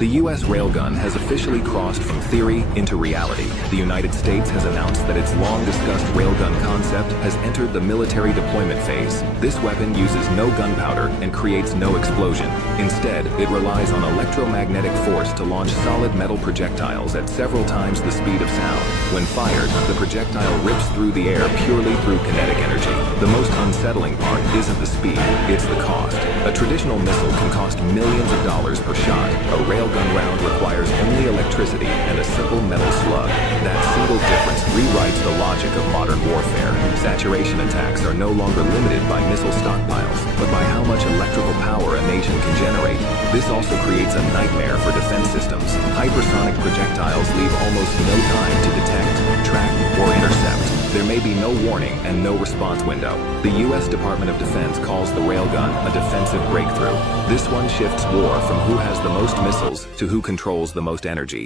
The U.S. railgun has officially crossed from theory into reality. The United States has announced that its long-discussed railgun concept has entered the military deployment phase. This weapon uses no gunpowder and creates no explosion. Instead, it relies on electromagnetic force to launch solid metal projectiles at several times the speed of sound. When fired, the projectile rips through the air purely through kinetic energy. The most unsettling part isn't the speed, it's the cost. A traditional missile can cost millions of dollars per shot. A railgun round requires only electricity and a simple metal slug. That single difference rewrites the logic of modern warfare. Saturation attacks are no longer limited by missile stockpiles, but by how much electrical power a nation can generate. This also creates a nightmare for defense systems. Hypersonic projectiles leave almost no time to detect, track, or intercept. There may be no warning and no response window. The U.S. Department of Defense calls the railgun a defensive breakthrough. This one shifts war from who has the most missiles to who controls the most energy.